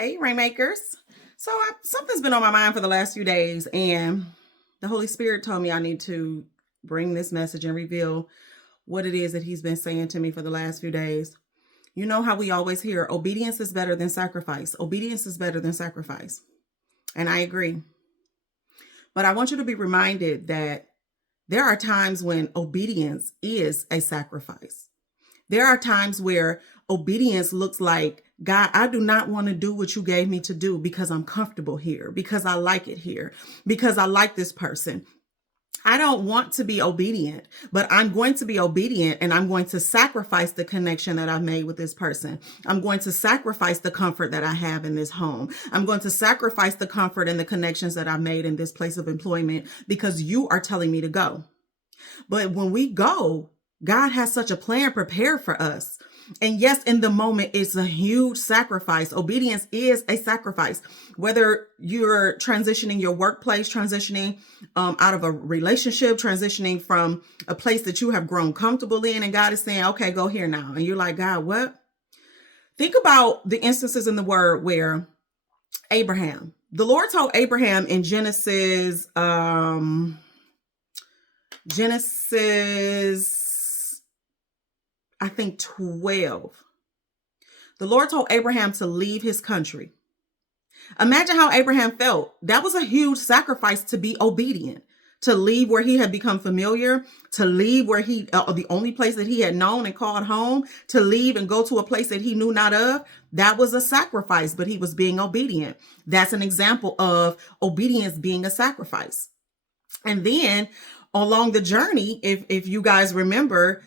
Hey, Rainmakers. Something's been on my mind for the last few days, and the Holy Spirit told me I need to bring this message and reveal what it is that He's been saying to me for the last few days. You know how we always hear obedience is better than sacrifice. Obedience is better than sacrifice. And I agree. But I want you to be reminded that there are times when obedience is a sacrifice. There are times where obedience looks like, God, I do not want to do what you gave me to do because I'm comfortable here, because I like it here, because I like this person. I don't want to be obedient, but I'm going to be obedient and I'm going to sacrifice the connection that I've made with this person. I'm going to sacrifice the comfort that I have in this home. I'm going to sacrifice the comfort and the connections that I've made in this place of employment because you are telling me to go. But when we go, God has such a plan prepared for us. And yes, in the moment, it's a huge sacrifice. Obedience is a sacrifice. Whether you're transitioning your workplace, transitioning out of a relationship, transitioning from a place that you have grown comfortable in, and God is saying, okay, go here now. And you're like, God, what? Think about the instances in the word where the Lord told Abraham in Genesis, I think 12. The Lord told Abraham to leave his country. Imagine how Abraham felt. That was a huge sacrifice to be obedient, to leave where he had become familiar, to leave where the only place that he had known and called home, to leave and go to a place that he knew not of. That was a sacrifice, but he was being obedient. That's an example of obedience being a sacrifice. And then along the journey, if you guys remember,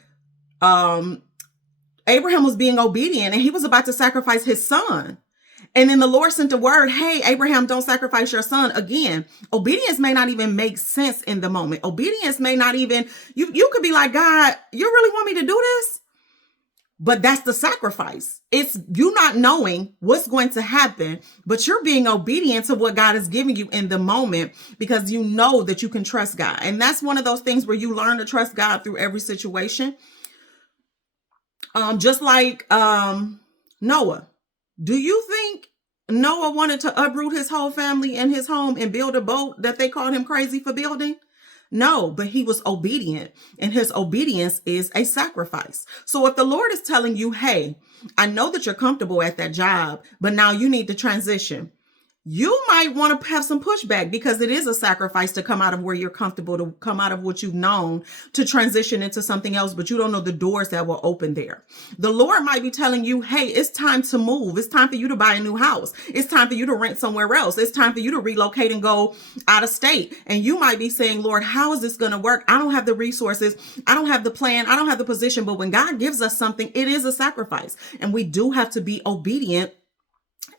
Abraham was being obedient and he was about to sacrifice his son. And then the Lord sent a word, hey, Abraham, don't sacrifice your son. Again, obedience may not even make sense in the moment. Obedience may not even, you could be like, God, you really want me to do this? But that's the sacrifice. It's you not knowing what's going to happen, but you're being obedient to what God is giving you in the moment because you know that you can trust God. And that's one of those things where you learn to trust God through every situation. Just like Noah. Do you think Noah wanted to uproot his whole family and his home and build a boat that they called him crazy for building? No, but he was obedient, and his obedience is a sacrifice. So if the Lord is telling you, hey, I know that you're comfortable at that job, but now you need to transition, you might want to have some pushback because it is a sacrifice to come out of where you're comfortable, to come out of what you've known, to transition into something else, but you don't know the doors that will open there. The Lord might be telling you, hey, it's time to move. It's time for you to buy a new house. It's time for you to rent somewhere else. It's time for you to relocate and go out of state. And you might be saying, Lord, how is this going to work? I don't have the resources. I don't have the plan. I don't have the position. But when God gives us something, it is a sacrifice. And we do have to be obedient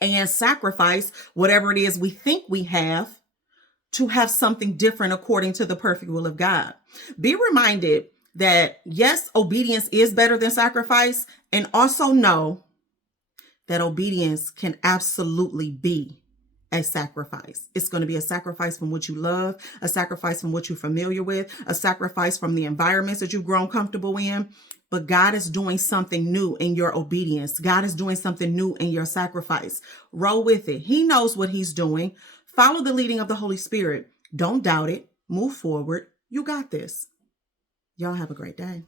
and sacrifice whatever it is we think we have to have something different according to the perfect will of God. Be reminded that yes, obedience is better than sacrifice, and also know that obedience can absolutely be a sacrifice. It's going to be a sacrifice from what you love, a sacrifice from what you're familiar with, a sacrifice from the environments that you've grown comfortable in. But God is doing something new in your obedience. God is doing something new in your sacrifice. Roll with it. He knows what he's doing. Follow the leading of the Holy Spirit. Don't doubt it. Move forward. You got this. Y'all have a great day.